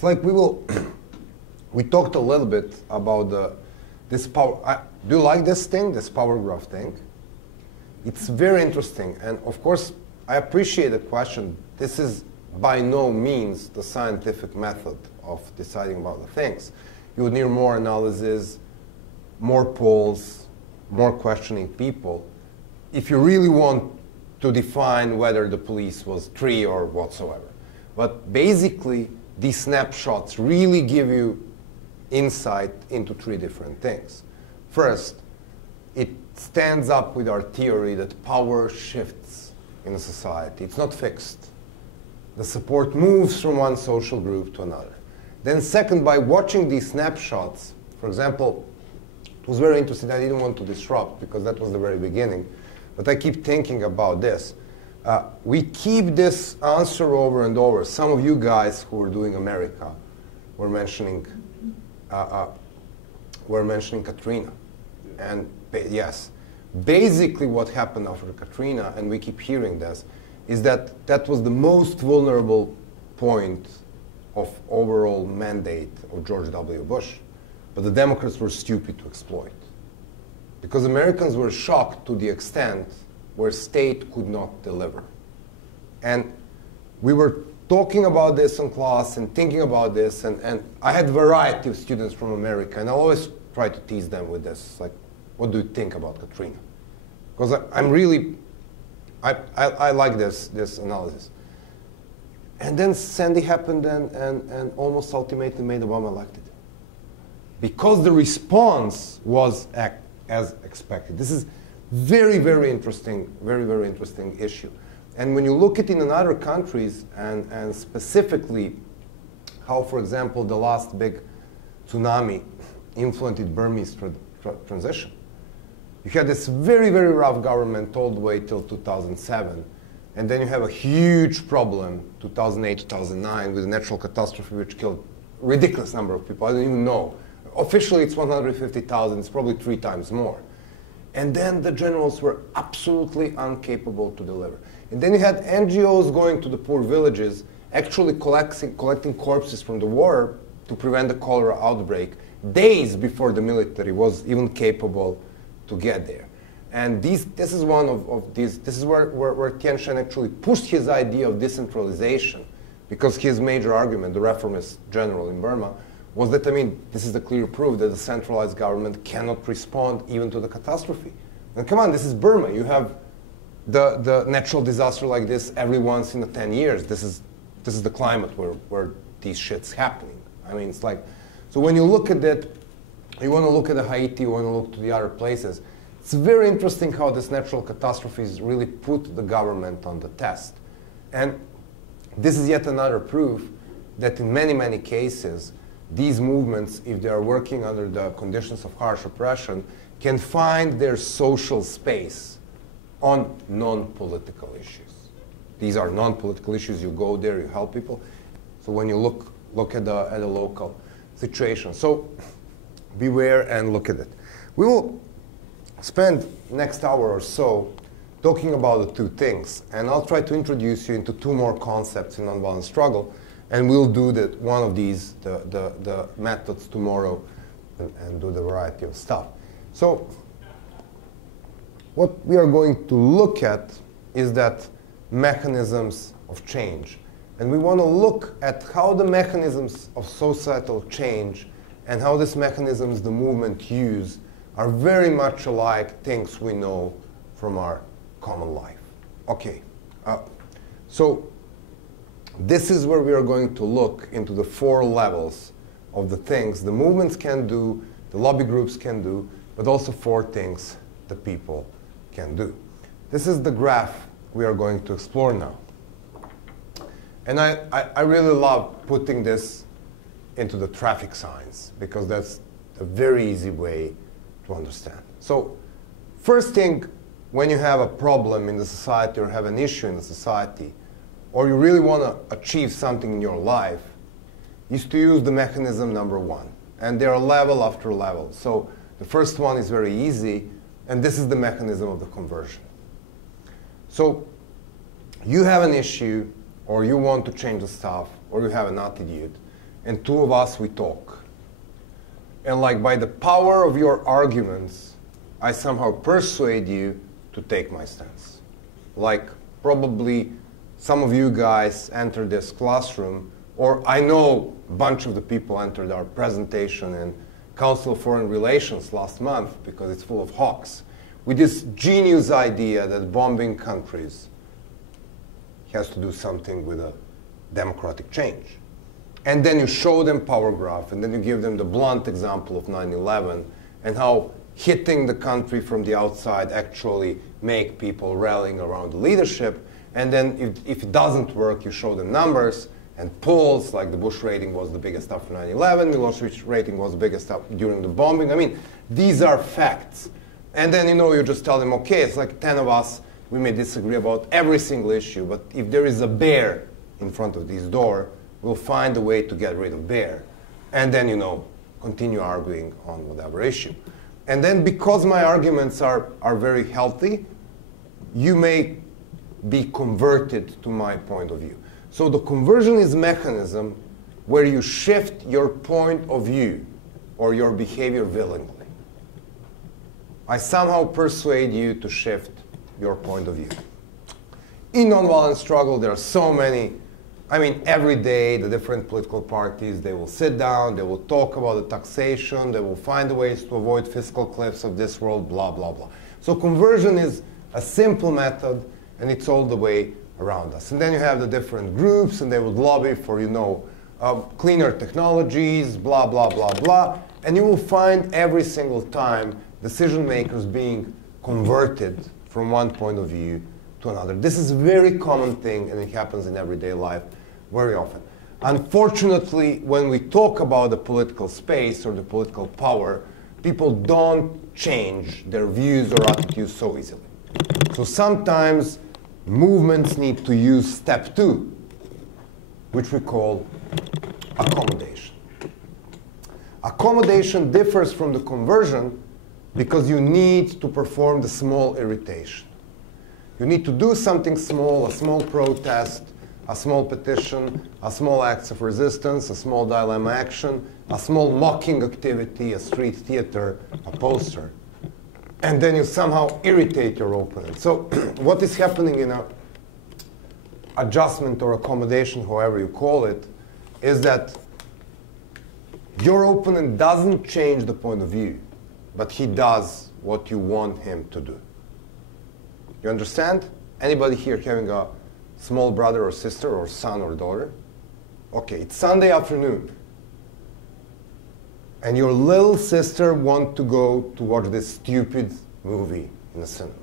It's like we talked a little bit about this power. Do you like this thing, this power graph thing? It's very interesting. And of course, I appreciate the question. This is by no means the scientific method of deciding about the things. You would need more analysis, more polls, more questioning people, if you really want to define whether the police was 3 or whatsoever. But basically, these snapshots really give you insight into 3 different things. First, it stands up with our theory that power shifts in a society. It's not fixed. The support moves from one social group to another. Then second, by watching these snapshots, for example, it was very interesting. I didn't want to disrupt because that was the very beginning. But I keep thinking about this. We keep this answer over and over. Some of you guys who were doing America were mentioning Katrina. And yes, basically what happened after Katrina, and we keep hearing this, is that that was the most vulnerable point of overall mandate of George W. Bush. But the Democrats were stupid to exploit. Because Americans were shocked to the extent where state could not deliver. And we were talking about this in class and thinking about this, and I had a variety of students from America, and I always try to tease them with this, like, what do you think about Katrina? Because I like this analysis. And then Sandy happened and almost ultimately made Obama elected. Because the response was as expected. This is very, very interesting, very, very interesting issue. And when you look at it in other countries, and specifically how, for example, the last big tsunami influenced Burmese transition. You had this very, very rough government all the way till 2007. And then you have a huge problem, 2008, 2009, with a natural catastrophe which killed a ridiculous number of people. I don't even know. Officially, it's 150,000. It's probably 3 times more. And then the generals were absolutely incapable to deliver. And then you had NGOs going to the poor villages, actually collecting corpses from the war to prevent the cholera outbreak, days before the military was even capable to get there. And this is one of these. This is where Tien Shan actually pushed his idea of decentralization, because his major argument, the reformist general in Burma, was that, I mean, this is the clear proof that the centralized government cannot respond even to the catastrophe. And come on, this is Burma. You have the natural disaster like this every once in 10 years. This is the climate where these shit's happening. I mean, it's like, so when you look at that, you want to look at the Haiti, you want to look to the other places. It's very interesting how this natural catastrophes really put the government on the test. And this is yet another proof that in many, many cases, these movements, if they are working under the conditions of harsh oppression, can find their social space on non-political issues. These are non-political issues. You go there, you help people. So when you look at the local situation. So beware and look at it. We will spend next hour or so talking about the 2 things. And I'll try to introduce you into 2 more concepts in nonviolent struggle. And we'll do one of these, the methods tomorrow, and do the variety of stuff. So what we are going to look at is that mechanisms of change. And we want to look at how the mechanisms of societal change and how these mechanisms the movement use are very much alike things we know from our common life. Okay, so this is where we are going to look into the 4 levels of the things the movements can do, the lobby groups can do, but also 4 things the people can do. This is the graph we are going to explore now. And I really love putting this into the traffic signs, because that's a very easy way to understand. So first thing, when you have a problem in the society or have an issue in the society, or you really want to achieve something in your life, is to use the mechanism number 1. And there are level after level. So the first one is very easy, and this is the mechanism of the conversion. So you have an issue, or you want to change the stuff, or you have an attitude, and two of us, we talk. And like by the power of your arguments, I somehow persuade you to take my stance. Like probably some of you guys entered this classroom, or I know a bunch of the people entered our presentation in Council of Foreign Relations last month because it's full of hawks, with this genius idea that bombing countries has to do something with a democratic change. And then you show them power graph, and then you give them the blunt example of 9/11 and how hitting the country from the outside actually make people rallying around the leadership. And then if it doesn't work, you show them numbers and polls, like the Bush rating was the biggest after 9/11, Milosevic rating was the biggest up during the bombing. I mean, these are facts. And then, you just tell them, okay, it's like 10 of us, we may disagree about every single issue, but if there is a bear in front of this door, we'll find a way to get rid of bear. And then, continue arguing on whatever issue. And then because my arguments are very healthy, you may be converted to my point of view. So the conversion is a mechanism where you shift your point of view or your behavior willingly. I somehow persuade you to shift your point of view. In nonviolent struggle, there are so many. I mean, every day, the different political parties, they will sit down, they will talk about the taxation, they will find ways to avoid fiscal cliffs of this world, blah, blah, blah. So conversion is a simple method, and it's all the way around us. And then you have the different groups, and they would lobby for, cleaner technologies, blah, blah, blah, blah. And you will find every single time decision makers being converted from one point of view to another. This is a very common thing, and it happens in everyday life very often. Unfortunately, when we talk about the political space or the political power, people don't change their views or attitudes so easily. So sometimes movements need to use step 2, which we call accommodation. Accommodation differs from the conversion because you need to perform the small irritation. You need to do something small, a small protest, a small petition, a small acts of resistance, a small dilemma action, a small mocking activity, a street theater, a poster. And then you somehow irritate your opponent. So what is happening in an adjustment or accommodation, however you call it, is that your opponent doesn't change the point of view, but he does what you want him to do. You understand? Anybody here having a small brother or sister or son or daughter? Okay, it's Sunday afternoon. And your little sister wants to go to watch this stupid movie in the cinema.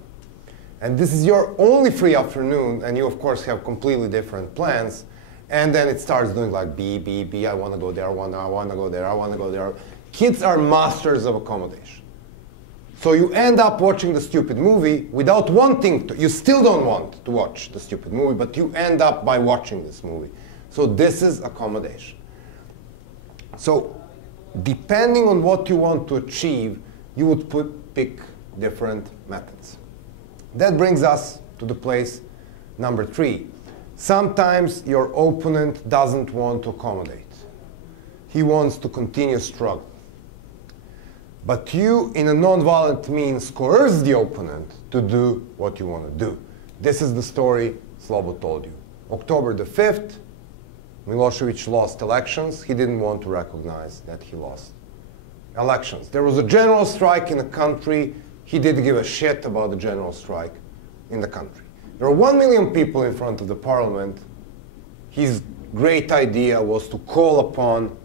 And this is your only free afternoon, and you, of course, have completely different plans. And then it starts doing like, B, I want to go there, I want to go there, I want to go there. Kids are masters of accommodation. So you end up watching the stupid movie without wanting to. You still don't want to watch the stupid movie, but you end up by watching this movie. So this is accommodation. So depending on what you want to achieve, you would pick different methods. That brings us to the place number 3. Sometimes your opponent doesn't want to accommodate. He wants to continue struggle. But you, in a nonviolent means, coerce the opponent to do what you want to do. This is the story Slobo told you. October the 5th, Milosevic lost elections. He didn't want to recognize that he lost elections. There was a general strike in the country. He didn't give a shit about the general strike in the country. There were 1 million people in front of the parliament. His great idea was to call upon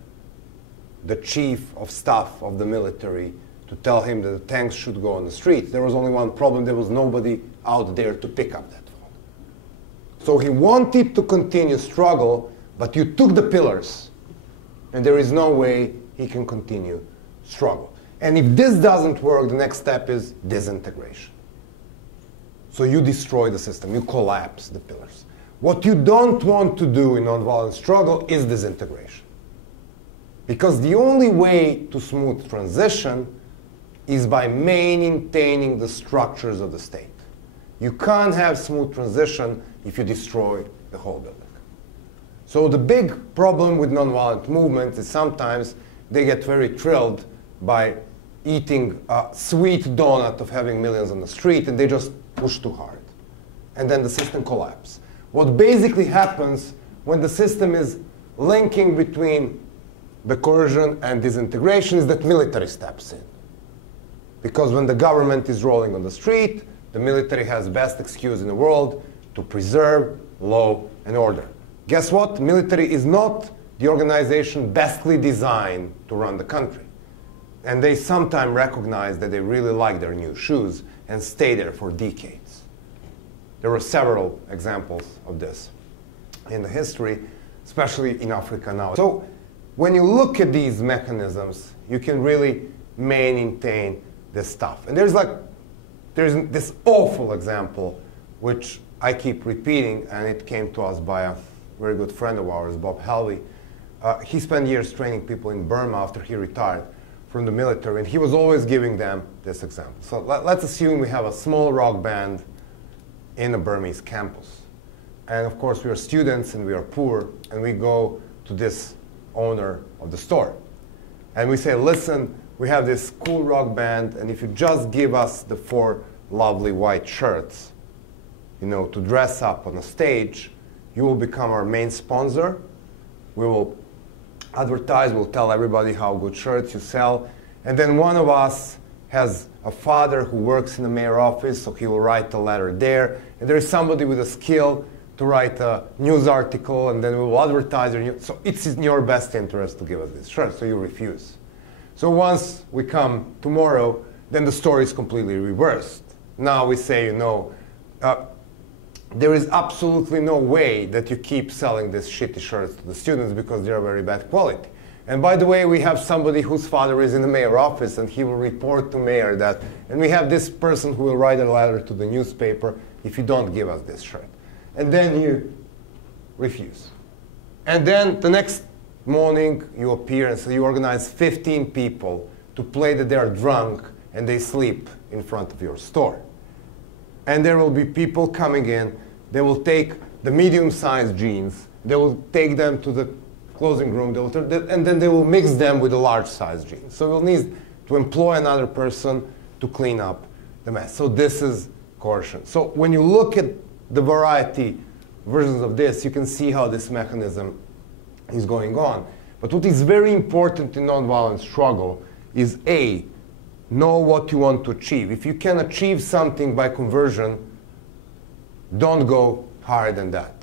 the chief of staff of the military to tell him that the tanks should go on the street. There was only one problem. There was nobody out there to pick up that phone. So he wanted to continue struggle, but you took the pillars, and there is no way he can continue struggle. And if this doesn't work, the next step is disintegration. So you destroy the system. You collapse the pillars. What you don't want to do in nonviolent struggle is disintegration. Because the only way to smooth transition is by maintaining the structures of the state. You can't have smooth transition if you destroy the whole building. So the big problem with nonviolent movements is sometimes they get very thrilled by eating a sweet donut of having millions on the street, and they just push too hard. And then the system collapses. What basically happens when the system is linking between the coercion and disintegration is that military steps in. Because when the government is rolling on the street, the military has the best excuse in the world to preserve law and order. Guess what? Military is not the organization bestly designed to run the country. And they sometimes recognize that they really like their new shoes and stay there for decades. There were several examples of this in the history, especially in Africa now. So when you look at these mechanisms, you can really maintain this stuff. And there's this awful example, which I keep repeating, and it came to us by a very good friend of ours, Bob Helvey. He spent years training people in Burma after he retired from the military, and he was always giving them this example. So let's assume we have a small rock band in a Burmese campus. And of course, we are students and we are poor, and we go to this owner of the store. And we say, listen, we have this cool rock band, and if you just give us the 4 lovely white shirts, to dress up on a stage, you will become our main sponsor. We will advertise, we'll tell everybody how good shirts you sell. And then one of us has a father who works in the mayor's office, so he will write a letter there. And there is somebody with a skill to write a news article, and then we will advertise your news. So it's in your best interest to give us this shirt, so you refuse. So once we come tomorrow, then the story is completely reversed. Now we say, there is absolutely no way that you keep selling these shitty shirts to the students because they are very bad quality. And by the way, we have somebody whose father is in the mayor's office, and he will report to mayor that, and we have this person who will write a letter to the newspaper if you don't give us this shirt. And then you refuse. And then the next morning you appear and say you organize 15 people to play that they are drunk and they sleep in front of your store. And there will be people coming in, they will take the medium-sized jeans, they will take them to the clothing room, and then they will mix them with the large-sized jeans. So we'll need to employ another person to clean up the mess. So this is coercion. So when you look at the variety versions of this, you can see how this mechanism is going on. But what is very important in nonviolent struggle is A, know what you want to achieve. If you can achieve something by conversion, don't go higher than that.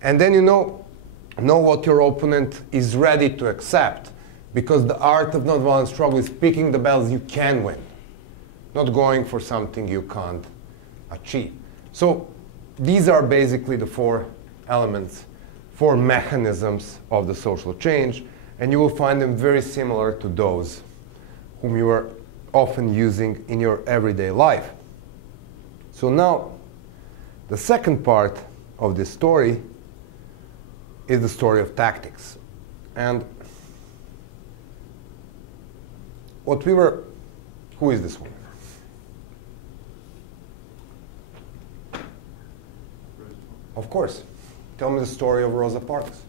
And then know what your opponent is ready to accept, because the art of nonviolent struggle is picking the battles you can win, not going for something you can't achieve. So these are basically the 4 elements, 4 mechanisms of the social change, and you will find them very similar to those whom you are often using in your everyday life. So now, the second part of this story is the story of tactics. And who is this woman? Of course. Tell me the story of Rosa Parks.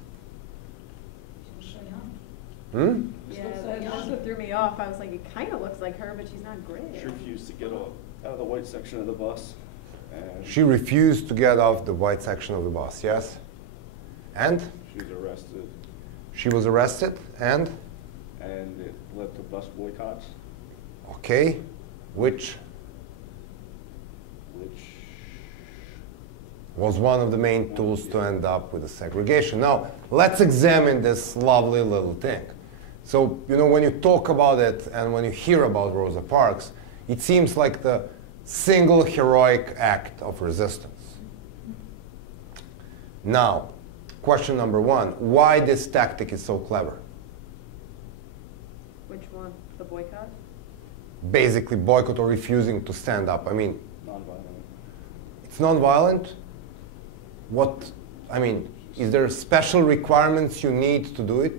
Hmm? Yeah, that's what threw me off. I was like, it kind of looks like her, but she's not great. She refused to get out of the white section of the bus. And She refused to get off the white section of the bus, yes? And? she was arrested. She was arrested, and? And it led to bus boycotts, Okay. Which was one of the main tools to end up with the segregation. Now, let's examine this lovely little thing. So, when you talk about it and when you hear about Rosa Parks, it seems like the single heroic act of resistance. Now, question number 1, why this tactic is so clever? Which one? The boycott? Basically, boycott or refusing to stand up. I mean, nonviolent. it's nonviolent. Is there special requirements you need to do it?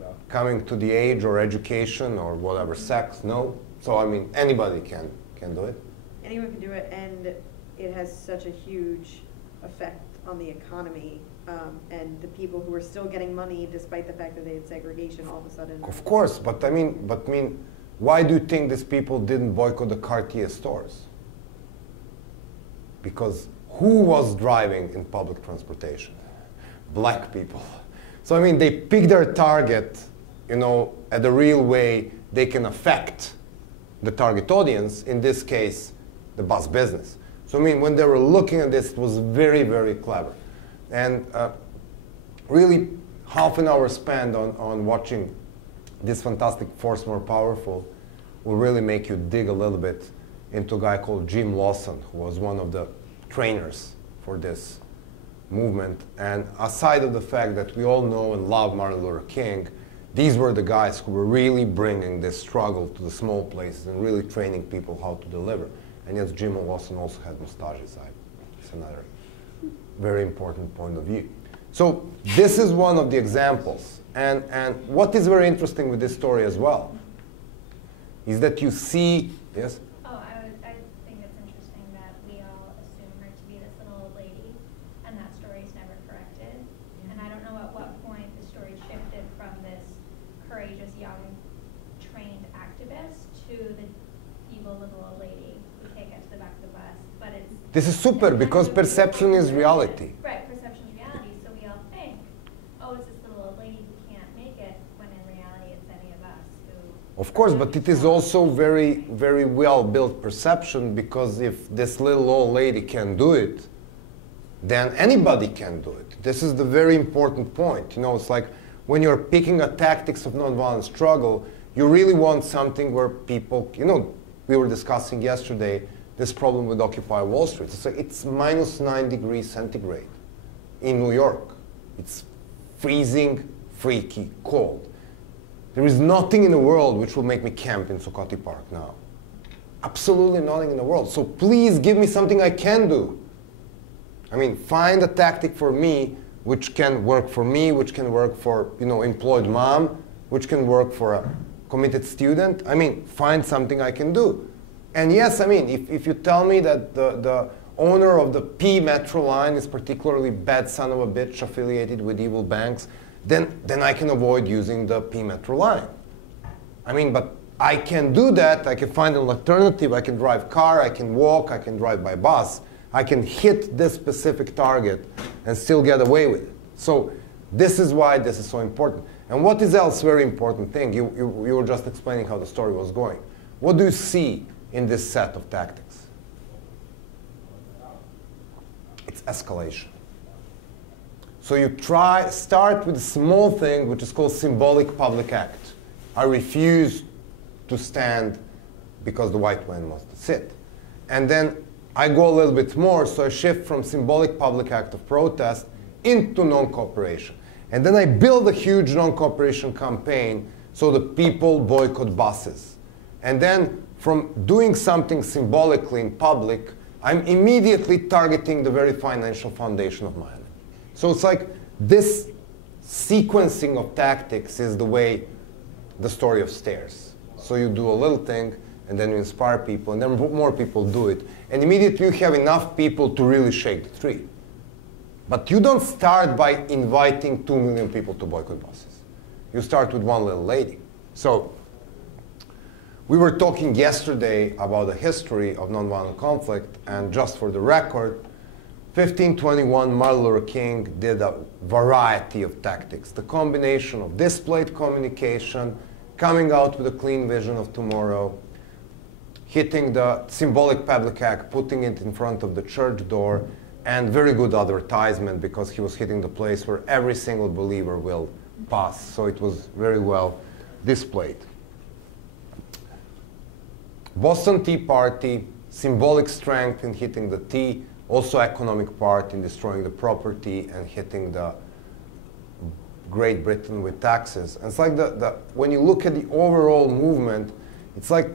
No. Coming to the age or education or whatever, sex? No? So, anybody can do it. Anyone can do it, and it has such a huge effect on the economy. and the people who were still getting money despite the fact that they had segregation all of a sudden. Of course, but I mean, why do you think these people didn't boycott the Cartier stores? Because who was driving in public transportation? Black people. So I mean, they pick their target, you know, at the real way they can affect the target audience, in this case, the bus business. So I mean, when they were looking at this, it was very, very clever. And really, half an hour spent on watching this fantastic Force More Powerful will really make you dig a little bit into a guy called Jim Lawson, who was one of the trainers for this movement. And aside of the fact that we all know and love Martin Luther King, these were the guys who were really bringing this struggle to the small places and really training people how to deliver. And yes, Jim Lawson also had mustaches. It's another very important point of view. So this is one of the examples. And what is very interesting with this story as well is that you see, yes? Oh, I think it's interesting that we all assume her to be this little old lady, and that story is never corrected. And I don't know at what point the story shifted from this courageous, young, trained activist to the evil little old lady who can't get to the back of the bus. But it's This is super because perception is reality. Right, perception is reality. So we all think, oh, it's this little old lady who can't make it, when in reality it's any of us who. Of course, but it is also very, very well-built perception, because if this little old lady can do it, then anybody can do it. This is the very important point. You know, it's like when you're picking a tactics of nonviolent struggle, you really want something where people, you know, we were discussing yesterday this problem with Occupy Wall Street. It's minus 9 degrees centigrade in New York. It's freezing, freaky cold. There is nothing in the world which will make me camp in Socoti Park now. Absolutely nothing in the world. So please give me something I can do. I mean, find a tactic for me which can work for me, which can work for, you know, employed mom, which can work for a committed student. I mean, find something I can do. And yes, I mean, if you tell me that the owner of the P Metro line is particularly bad son of a bitch affiliated with evil banks, then I can avoid using the P Metro line. I mean, but I can do that. I can find an alternative. I can drive car, I can walk, I can drive by bus. I can hit this specific target and still get away with it. So this is why this is so important. And what is else very important thing? You were just explaining how the story was going. What do you see in this set of tactics? It's escalation. So you start with a small thing which is called symbolic public act. I refuse to stand because the white man wants to sit. And then I go a little bit more, so I shift from symbolic public act of protest into non-cooperation. And then I build a huge non-cooperation campaign so the people boycott buses. And then from doing something symbolically in public, I'm immediately targeting the very financial foundation of my enemy. So it's like this sequencing of tactics is the way the story of stairs. So you do a little thing, and then you inspire people, and then more people do it. And immediately you have enough people to really shake the tree. But you don't start by inviting 2 million people to boycott buses. You start with one little lady. So we were talking yesterday about the history of nonviolent conflict, and just for the record, 1521, Martin Luther King did a variety of tactics. The combination of displayed communication, coming out with a clean vision of tomorrow, hitting the symbolic public act, putting it in front of the church door, and very good advertisement because he was hitting the place where every single believer will pass. So it was very well displayed. Boston Tea Party, symbolic strength in hitting the tea, also economic part in destroying the property and hitting the Great Britain with taxes. And it's like when you look at the overall movement, it's like,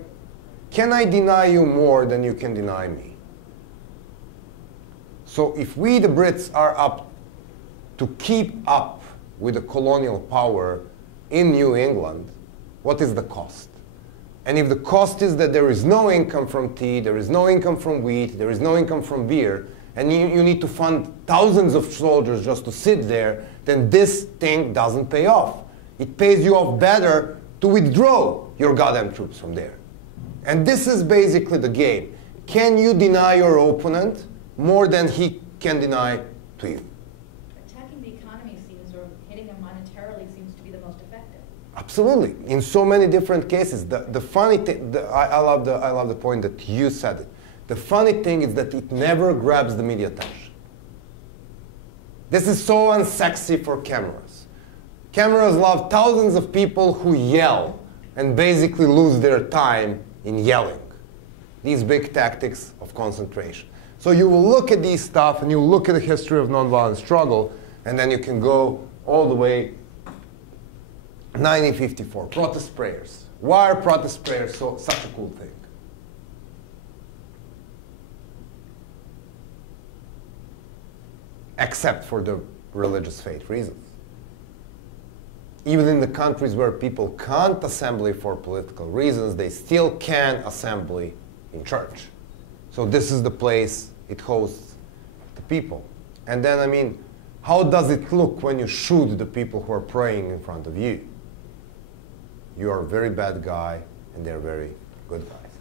can I deny you more than you can deny me? So if we, the Brits, are up to keep up with the colonial power in New England, what is the cost? And if the cost is that there is no income from tea, there is no income from wheat, there is no income from beer, and you need to fund thousands of soldiers just to sit there, then this thing doesn't pay off. It pays you off better to withdraw your goddamn troops from there. And this is basically the game. Can you deny your opponent more than he can deny to you? Attacking the economy seems, or hitting them monetarily seems to be the most effective. Absolutely, in so many different cases. The funny thing, I love the point that you said it. The funny thing is that it never grabs the media attention. This is so unsexy for cameras. Cameras love thousands of people who yell and basically lose their time in yelling. These big tactics of concentration. So you will look at these stuff and you will look at the history of nonviolent struggle, and then you can go all the way 1954, protest prayers. Why are protest prayers such a cool thing? Except for the religious faith reasons. Even in the countries where people can't assemble for political reasons, they still can assemble in church. So this is the place it hosts the people. And then, I mean, how does it look when you shoot the people who are praying in front of you? You are a very bad guy, and they're very good guys.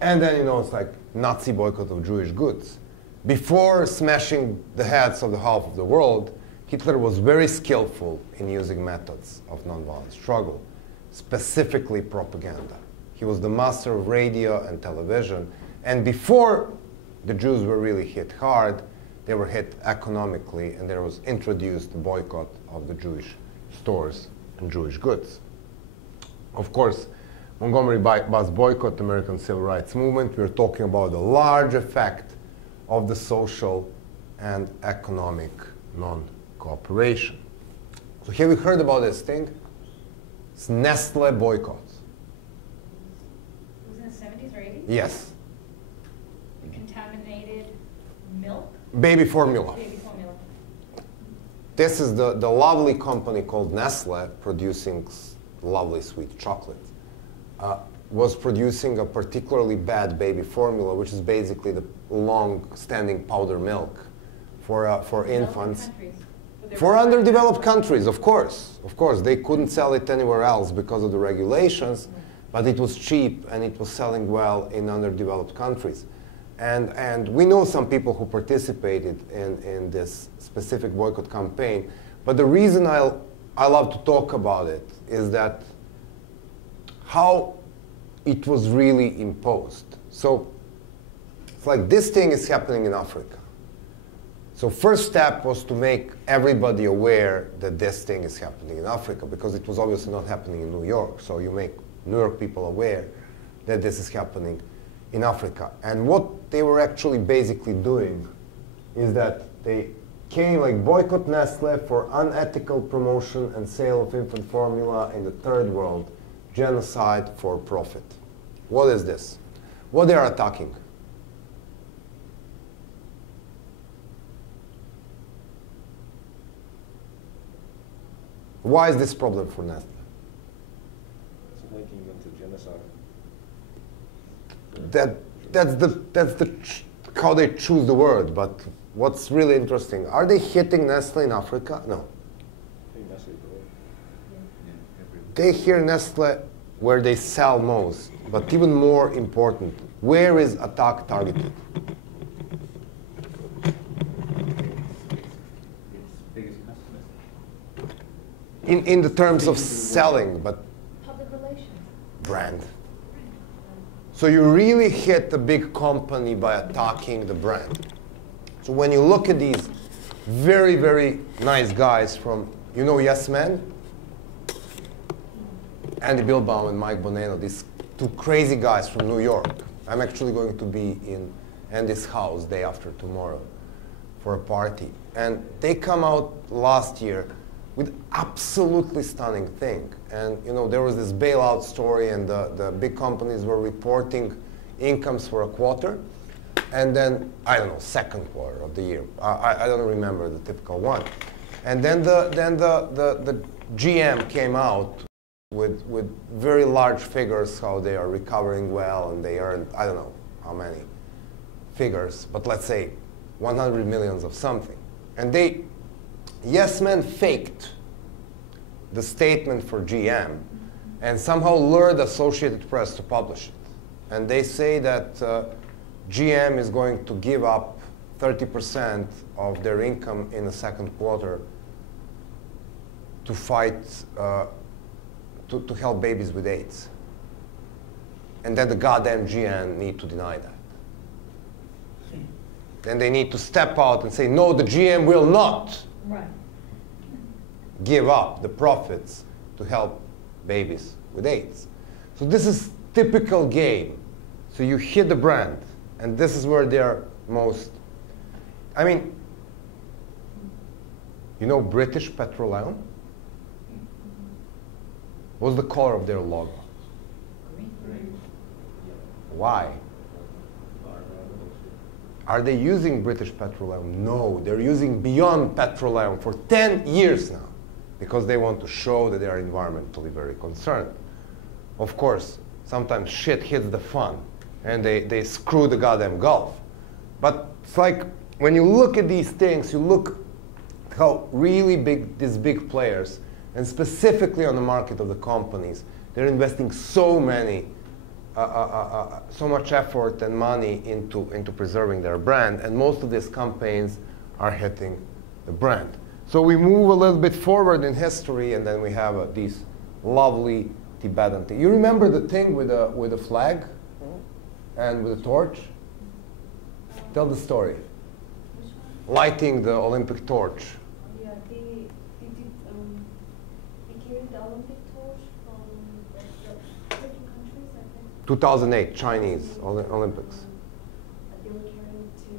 And then, you know, it's like Nazi boycott of Jewish goods. Before smashing the heads of the half of the world, Hitler was very skillful in using methods of nonviolent struggle, specifically propaganda. He was the master of radio and television. And before the Jews were really hit hard, they were hit economically, and there was introduced the boycott of the Jewish stores and Jewish goods. Of course, Montgomery bus boycott, the American Civil Rights Movement, we're talking about the large effect of the social and economic non-cooperation. So have you heard about this thing? It's Nestle boycotts. It was in the 70s or 80s? Yes. Contaminated milk? Baby formula. Baby formula. This is the lovely company called Nestle, producing lovely sweet chocolate, was producing a particularly bad baby formula, which is basically the long-standing powder milk for infants. For underdeveloped countries, of course. Of course, they couldn't sell it anywhere else because of the regulations, but it was cheap and it was selling well in underdeveloped countries. And we know some people who participated in this specific boycott campaign, but the reason I love to talk about it is that how it was really imposed. So it's like this thing is happening in Africa. So first step was to make everybody aware that this thing is happening in Africa, because it was obviously not happening in New York. So you make New York people aware that this is happening in Africa. And what they were actually basically doing is that they came like boycott Nestle for unethical promotion and sale of infant formula in the third world, genocide for profit. What is this? What they are attacking? Why is this problem for Nestle? It's linking them to genocide. That's how they choose the word. But what's really interesting, are they hitting Nestle in Africa? No. They hear Nestle where they sell most, but even more important, where is attack targeted? In the terms of selling, but Public relations. brand. So you really hit the big company by attacking the brand. So when you look at these very, very nice guys from, you know, Yes Men? Andy Bilbao and Mike Bonanno, these two crazy guys from New York. I'm actually going to be in Andy's house day after tomorrow for a party. And they come out last year with absolutely stunning thing. And you know, there was this bailout story, and the big companies were reporting incomes for a quarter. And then, I don't know, second quarter of the year. I don't remember the typical one. And then the GM came out with very large figures, how they are recovering well, and they earned, I don't know how many figures, but let's say 100 millions of something. And Yes Men faked the statement for GM and somehow lured Associated Press to publish it. And they say that GM is going to give up 30% of their income in the second quarter to fight, to help babies with AIDS. And then the goddamn GM need to deny that. Then they need to step out and say, no, the GM will not give up the profits to help babies with AIDS. So this is typical game. So you hit the brand, and this is where they're most, I mean, you know British Petroleum? What's the color of their logo? Green. Why? Are they using British Petroleum? No, they're using Beyond Petroleum for 10 years now because they want to show that they are environmentally very concerned. Of course, sometimes shit hits the fan and they screw the goddamn Gulf. But it's like when you look at these things, you look how really big these big players, and specifically on the market of the companies, they're investing so much effort and money into preserving their brand, and most of these campaigns are hitting the brand. So we move a little bit forward in history, and then we have these lovely Tibetan thing. You remember the thing with the flag and with the torch? Tell the story. Lighting the Olympic torch. Yeah, they carried the Olympic torch from the different countries, I think. 2008 Chinese Olympics. They were carrying it to in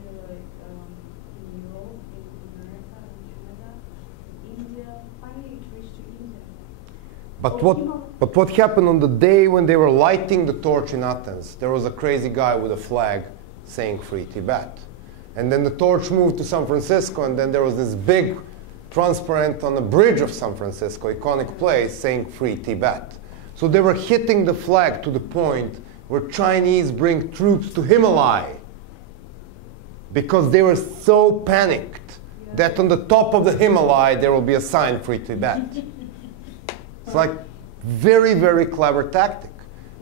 Europe, in America, in Canada, India. Finally, it reached to India. But what happened on the day when they were lighting the torch in Athens? There was a crazy guy with a flag saying Free Tibet. And then the torch moved to San Francisco, and then there was this big transparent on the bridge of San Francisco, iconic place, saying Free Tibet. So they were hitting the flag to the point where Chinese bring troops to Himalaya because they were so panicked that on the top of the Himalaya there will be a sign Free Tibet. It's like very, very clever tactic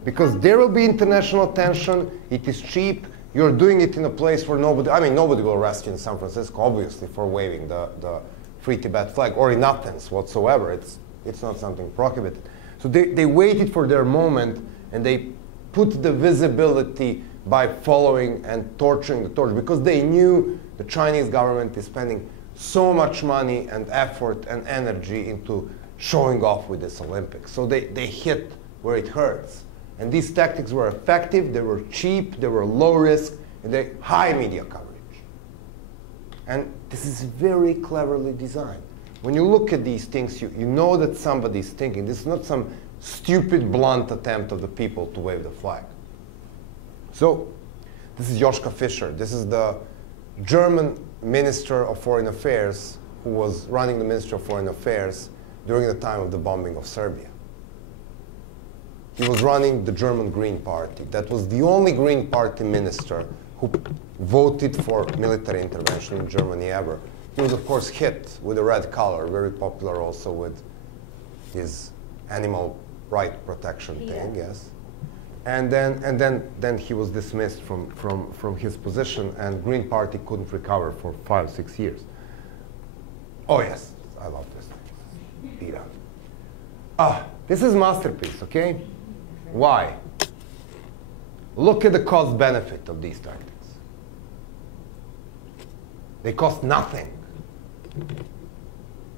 because there will be international attention, it is cheap, you're doing it in a place where nobody will arrest you in San Francisco, obviously, for waving the Free Tibet flag, or in Athens whatsoever. It's not something prohibited. So they waited for their moment, and they put the visibility by following and torching the torch, because they knew the Chinese government is spending so much money and effort and energy into showing off with this Olympics. So they hit where it hurts. And these tactics were effective, they were cheap, they were low risk, and they high media coverage. And this is very cleverly designed. When you look at these things, you know that somebody's thinking. This is not some stupid, blunt attempt of the people to wave the flag. So this is Joschka Fischer. This is the German Minister of Foreign Affairs who was running the Ministry of Foreign Affairs during the time of the bombing of Serbia. He was running the German Green Party. That was the only Green Party minister who voted for military intervention in Germany ever. He was, of course, hit with a red color, very popular also with his animal right protection thing, yes. And then he was dismissed from his position, and Green Party couldn't recover for 5 or 6 years. Oh yes, I love this thing. Iran. This is masterpiece, okay? Why? Look at the cost benefit of these tactics. They cost nothing.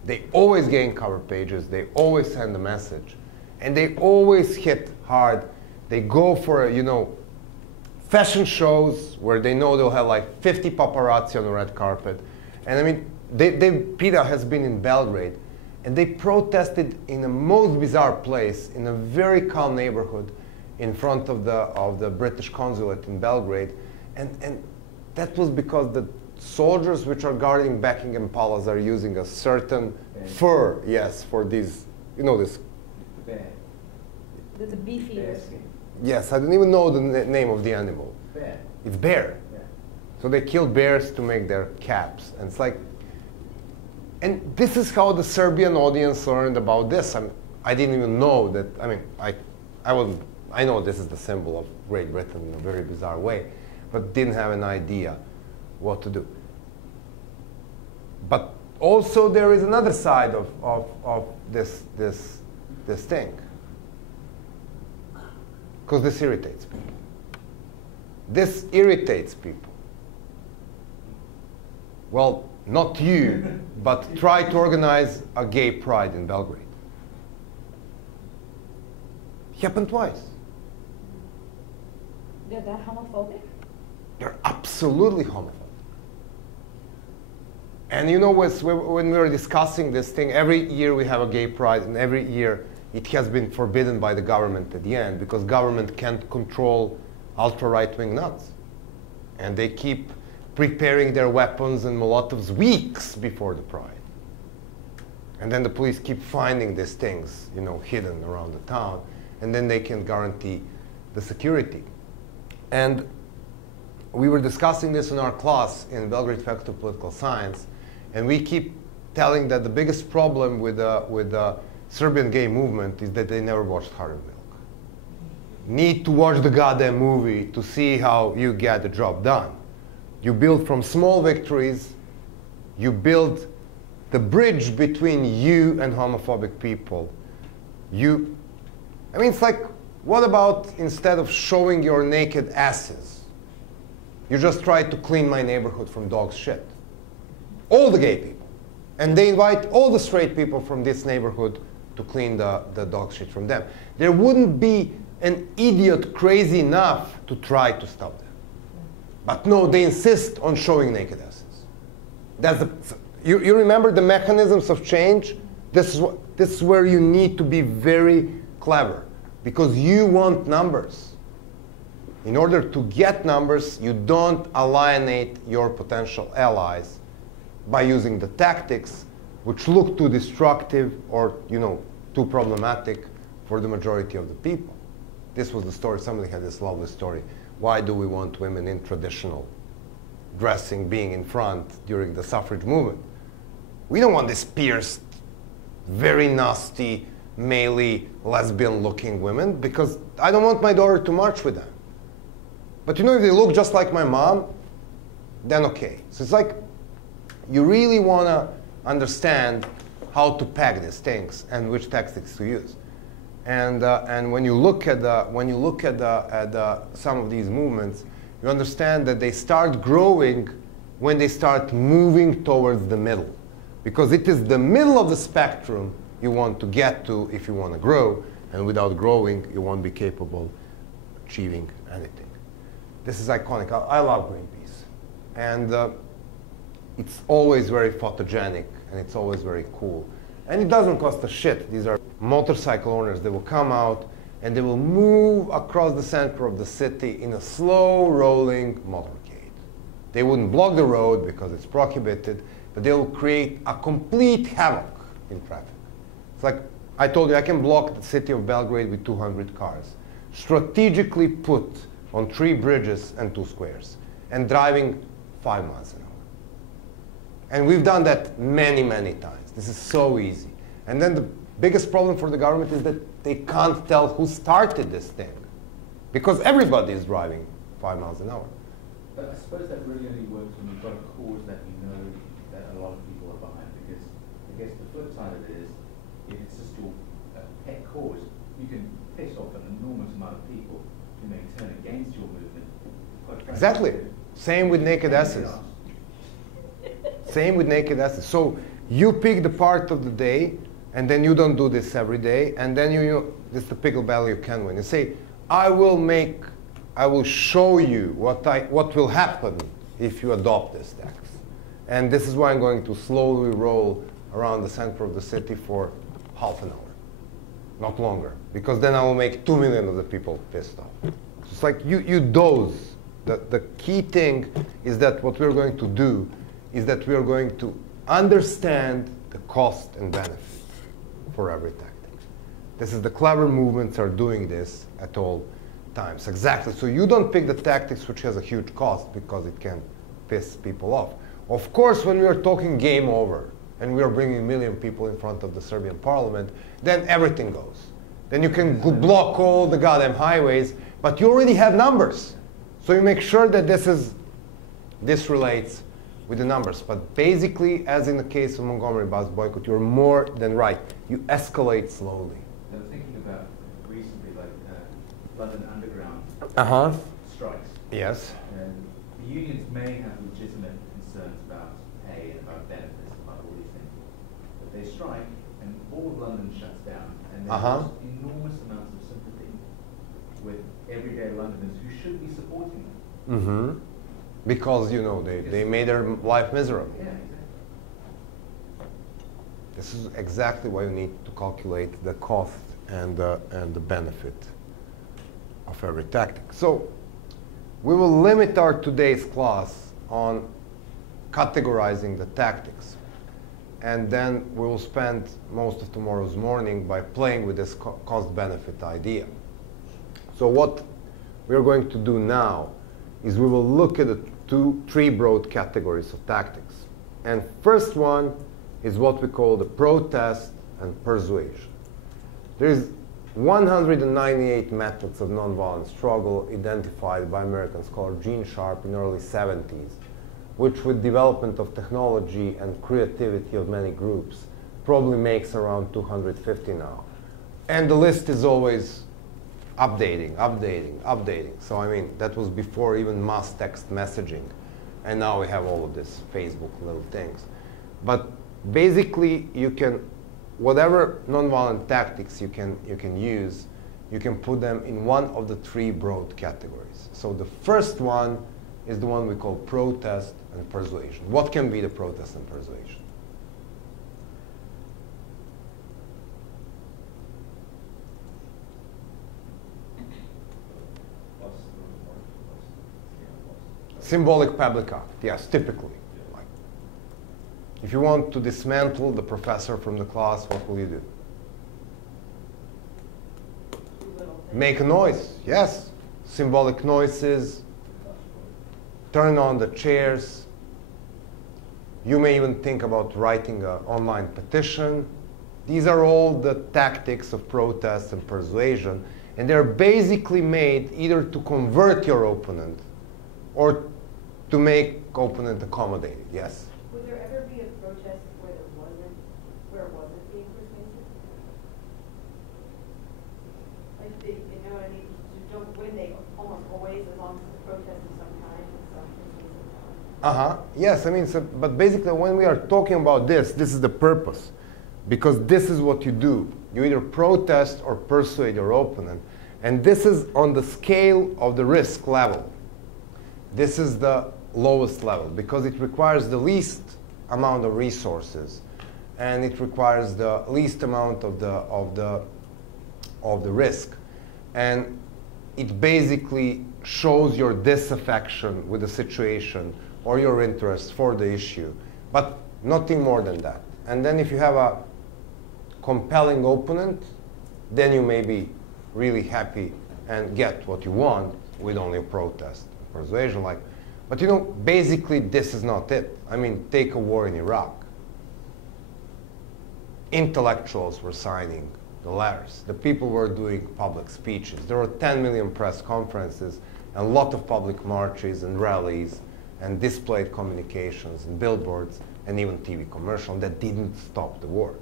They always gain cover pages, they always send a message, and they always hit hard. They go for, fashion shows where they know they'll have like 50 paparazzi on the red carpet. And I mean, PETA has been in Belgrade, and they protested in the most bizarre place, in a very calm neighborhood, in front of the British consulate in Belgrade. And that was because the soldiers which are guarding Buckingham Palace are using a certain fur, yes, for these, this. The beef ears. Yes, I don't even know the name of the animal. Bear. It's bear. Yeah. So they kill bears to make their caps. And it's like, and this is how the Serbian audience learned about this. I didn't even know that, I know this is the symbol of Great Britain in a very bizarre way, but didn't have an idea what to do. But also there is another side of this thing. Because this irritates people. This irritates people. Well, not you, but try to organize a gay pride in Belgrade. It happened twice. They're that homophobic? They're absolutely homophobic. And you know, when we were discussing this thing, every year we have a gay pride, and every year it has been forbidden by the government at the end, because government can't control ultra-right-wing nuts. And they keep preparing their weapons and Molotovs weeks before the pride. And then the police keep finding these things, you know, hidden around the town, and then they can guarantee the security. And we were discussing this in our class in Belgrade Faculty of Political Science, and we keep telling that the biggest problem with the Serbian gay movement is that they never watched Hard and Milk. Need to watch the goddamn movie to see how you get the job done. You build from small victories, you build the bridge between you and homophobic people. It's like, what about instead of showing your naked asses, you just try to clean my neighborhood from dog shit? All the gay people. And they invite all the straight people from this neighborhood to clean the dog shit from them. There wouldn't be an idiot crazy enough to try to stop them. But no, they insist on showing naked asses. You remember the mechanisms of change? This is where you need to be very clever, because you want numbers. In order to get numbers, you don't alienate your potential allies by using the tactics which look too destructive or, you know, too problematic for the majority of the people. This was the story. Somebody had this lovely story. Why do we want women in traditional dressing being in front during the suffrage movement? We don't want this pierced, very nasty, male-y, lesbian-looking women, because I don't want my daughter to march with them. But you know, if they look just like my mom, then okay. So it's like, you really want to understand how to pack these things and which tactics to use. And when you look at some of these movements, you understand that they start growing when they start moving towards the middle, because it is the middle of the spectrum you want to get to if you want to grow, and without growing, you won't be capable of achieving anything. This is iconic. I love Greenpeace, and it's always very photogenic, and it's always very cool. And it doesn't cost a shit. These are motorcycle owners. They will come out and they will move across the center of the city in a slow rolling motorcade. They wouldn't block the road because it's prohibited, but they will create a complete havoc in traffic. It's like, I told you, I can block the city of Belgrade with 200 cars, strategically put on 3 bridges and 2 squares, and driving 5 miles an hour. And we've done that many, many times. This is so easy. And then the biggest problem for the government is that they can't tell who started this thing, because everybody is driving 5 miles an hour. But I suppose that really only works when you've got a cause that you know that a lot of people are behind, because I guess the flip side of it is, if it's just your pet cause, you can piss off an enormous amount of people who may turn against your movement. Exactly. Same with naked asses. Same with naked asses. So you pick the part of the day, and then you don't do this every day, and then this is the pickle battle you can win. You say, I will show you what will happen if you adopt this tax. And this is why I'm going to slowly roll around the center of the city for half an hour, not longer, because then I will make 2 million of the people pissed off. It's like you doze. The key thing is that what we're going to do is that we are going to understand the cost and benefit for every tactic. This is the clever movements are doing this at all times. Exactly. So you don't pick the tactics which has a huge cost because it can piss people off. Of course, when we are talking game over, and we are bringing 1 million people in front of the Serbian parliament, then everything goes. Then you can block all the goddamn highways, but you already have numbers. So you make sure that this relates with the numbers. But basically, as in the case of Montgomery bus boycott, you're more than right. You escalate slowly. I was thinking about recently, like London Underground strikes. Yes. And the unions may have legitimate concerns about pay and about benefits, about all these things. But they strike, and all of London shuts down, and there's enormous amounts of sympathy with everyday Londoners who should be supporting them. Mm-hmm. Because, you know, they made their life miserable. Yeah, exactly. This is exactly why you need to calculate the cost and the benefit of every tactic. So we will limit our today's class on categorizing the tactics. And then we will spend most of tomorrow's morning by playing with this cost-benefit idea. So what we're going to do now is we will look at the three broad categories of tactics. And first one is what we call the protest and persuasion. There is 198 methods of nonviolent struggle identified by American scholar Gene Sharp in the early 70s, which with development of technology and creativity of many groups probably makes around 250 now. And the list is always updating. So I mean, that was before even mass text messaging. And now we have all of this Facebook little things. But basically, you can, whatever nonviolent tactics you can use, you can put them in one of the three broad categories. So the first one is the one we call protest and persuasion. What can be the protest and persuasion? Symbolic public act, yes, typically. Like, if you want to dismantle the professor from the class, what will you do? Make a noise, yes. Symbolic noises, turn on the chairs. You may even think about writing an online petition. These are all the tactics of protest and persuasion, and they're basically made either to convert your opponent or to make opponent accommodated. Yes? Would there ever be a protest where it wasn't being persuasive? Like, you know what I mean? You don't win, they almost always, as long as the protest is some kind of some. Yes, I mean, so, but basically when we are talking about this is the purpose. Because this is what you do. You either protest or persuade your opponent. And this is on the scale of the risk level. This is the lowest level because it requires the least amount of resources and it requires the least amount of the risk. And it basically shows your disaffection with the situation or your interest for the issue, but nothing more than that. And then if you have a compelling opponent, then you may be really happy and get what you want with only a protest, persuasion. Like, but you know, basically this is not it. I mean, take a war in Iraq. Intellectuals were signing the letters. The people were doing public speeches. There were 10 million press conferences and a lot of public marches and rallies and displayed communications and billboards and even TV commercials that didn't stop the war.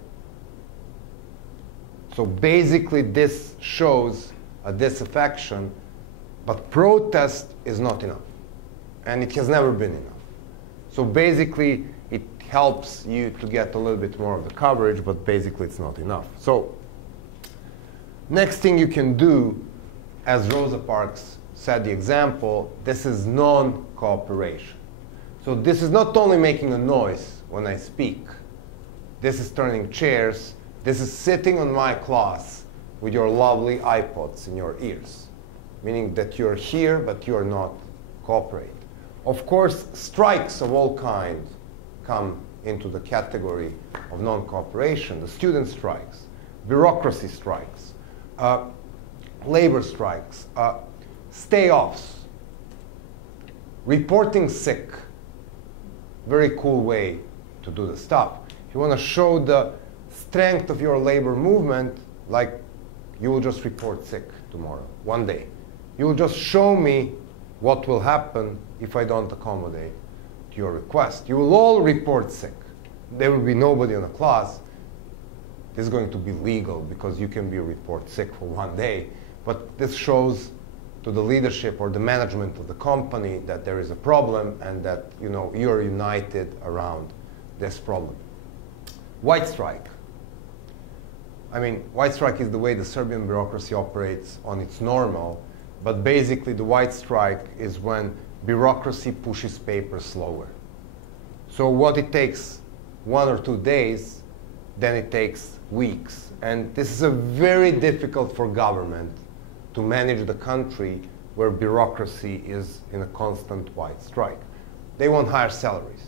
So basically this shows a disaffection, but protest is not enough. And it has never been enough. So basically it helps you to get a little bit more of the coverage, but basically it's not enough. So next thing you can do, as Rosa Parks said the example, this is non-cooperation. So this is not only making a noise when I speak. This is turning chairs. This is sitting on my class with your lovely iPods in your ears, meaning that you're here, but you're not cooperating. Of course, strikes of all kinds come into the category of non-cooperation. The student strikes, bureaucracy strikes, labor strikes, stay-offs, reporting sick, very cool way to do the stuff. If you want to show the strength of your labor movement, like you will just report sick tomorrow, one day. You will just show me what will happen if I don't accommodate to your request. You will all report sick. There will be nobody in the class. This is going to be legal because you can be report sick for one day. But this shows to the leadership or the management of the company that there is a problem and that you're united around this problem. White strike. I mean, white strike is the way the Serbian bureaucracy operates on its normal, but basically the white strike is when bureaucracy pushes papers slower. So what it takes 1 or 2 days, then it takes weeks. And this is very difficult for government to manage the country where bureaucracy is in a constant white strike. They want higher salaries,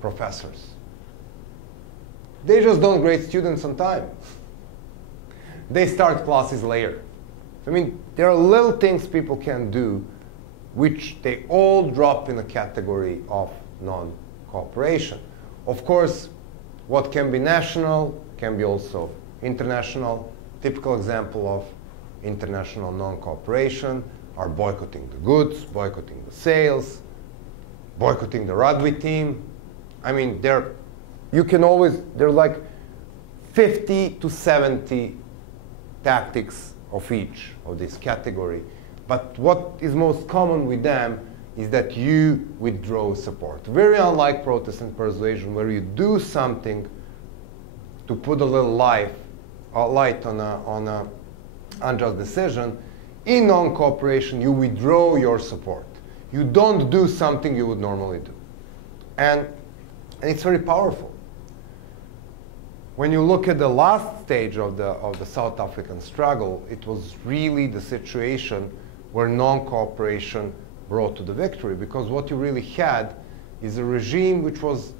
professors. They just don't grade students on time. They start classes later. I mean, there are little things people can do which they all drop in a category of non-cooperation. Of course, what can be national can be also international. Typical example of international non-cooperation are boycotting the goods, boycotting the sales, boycotting the rugby team. I mean, there are like 50 to 70 tactics of each of this category. But what is most common with them is that you withdraw support. Very unlike protest and persuasion, where you do something to put a little light on a unjust decision. In non-cooperation, you withdraw your support. You don't do something you would normally do. And it's very powerful. When you look at the last stage of the South African struggle, it was really the situation where non-cooperation brought to the victory, because what you really had is a regime which was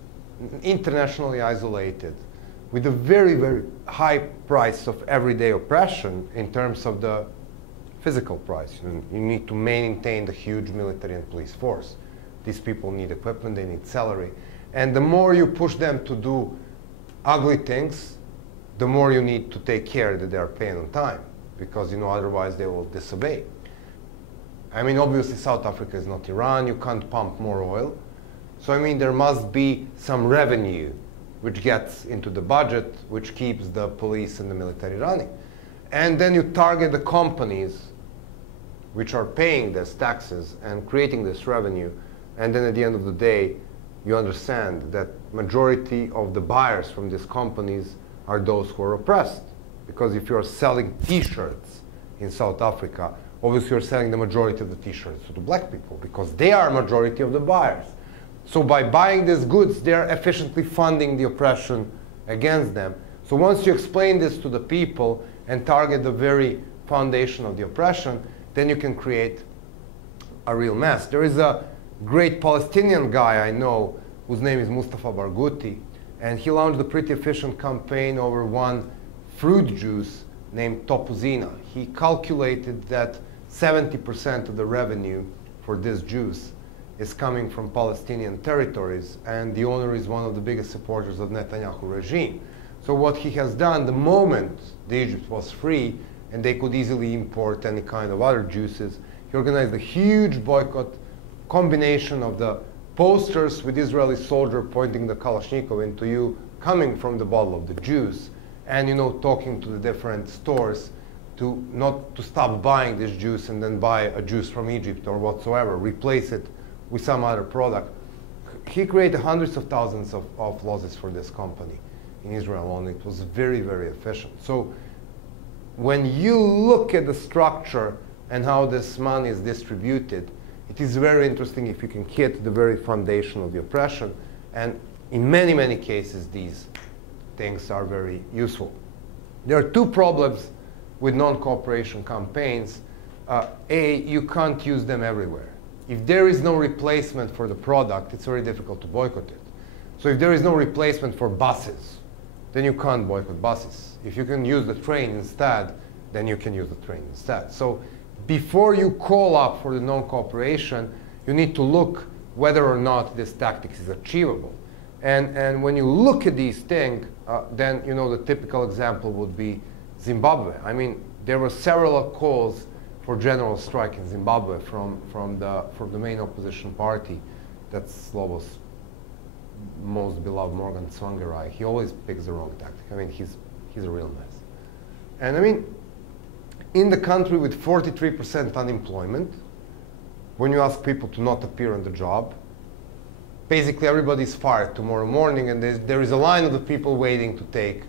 internationally isolated, with a very, very high price of everyday oppression in terms of the physical price. You need to maintain the huge military and police force. These people need equipment, they need salary. And the more you push them to do ugly things, the more you need to take care that they are paying on time, because otherwise they will disobey. I mean, obviously South Africa is not Iran, you can't pump more oil. So I mean, there must be some revenue which gets into the budget, which keeps the police and the military running. And then you target the companies which are paying these taxes and creating this revenue. And then at the end of the day, you understand that majority of the buyers from these companies are those who are oppressed. Because if you're selling T-shirts in South Africa, obviously you're selling the majority of the T-shirts to the black people, because they are majority of the buyers. So by buying these goods, they're efficiently funding the oppression against them. So once you explain this to the people and target the very foundation of the oppression, then you can create a real mess. There is a great Palestinian guy I know whose name is Mustafa Barghouti, and he launched a pretty efficient campaign over one fruit juice named Topuzina. He calculated that 70% of the revenue for this juice is coming from Palestinian territories, and the owner is one of the biggest supporters of Netanyahu regime. So what he has done, the moment the Egypt was free and they could easily import any kind of other juices, he organized a huge boycott, combination of the posters with Israeli soldier pointing the Kalashnikov into you, coming from the bottle of the juice, and talking to the different stores to not to stop buying this juice and then buy a juice from Egypt or whatsoever, replace it with some other product. He created hundreds of thousands of losses for this company in Israel alone. It was very, very efficient. So when you look at the structure and how this money is distributed, it is very interesting if you can hit the very foundation of the oppression. And in many, many cases, these things are very useful. There are two problems with non-cooperation campaigns. A, you can't use them everywhere. If there is no replacement for the product, it's very difficult to boycott it. So if there is no replacement for buses, then you can't boycott buses. If you can use the train instead, then you can use the train instead. So before you call up for the non-cooperation, you need to look whether or not this tactics is achievable. And when you look at these things, then you know the typical example would be Zimbabwe. I mean, there were several calls for general strike in Zimbabwe from the main opposition party. That's Slobo's most beloved Morgan Tsvangirai. He always picks the wrong tactic. I mean, he's a real mess. And I mean, in the country with 43% unemployment, when you ask people to not appear on the job, basically everybody's fired tomorrow morning, and there is a line of the people waiting to take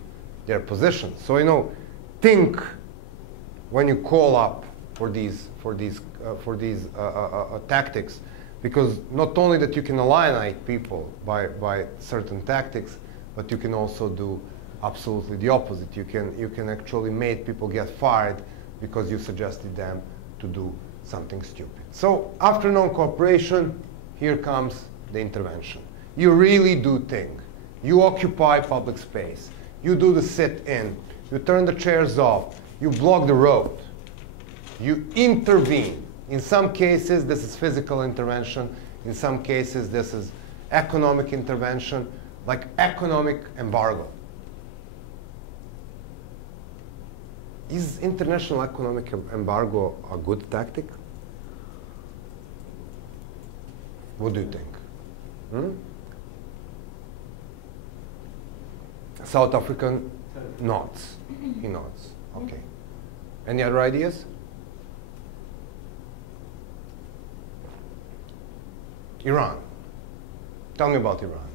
their positions. So you know, think when you call up for these tactics, because not only that you can alienate people by certain tactics, but you can also do absolutely the opposite. You can actually make people get fired because you suggested them to do something stupid. So after non-cooperation, here comes the intervention. You really do think. You occupy public space. You do the sit-in. You turn the chairs off. You block the road. You intervene. In some cases, this is physical intervention. In some cases, this is economic intervention, like economic embargo. Is international economic embargo a good tactic? What do you think? South African nods. He nods. Okay. Any other ideas? Iran. Tell me about Iran.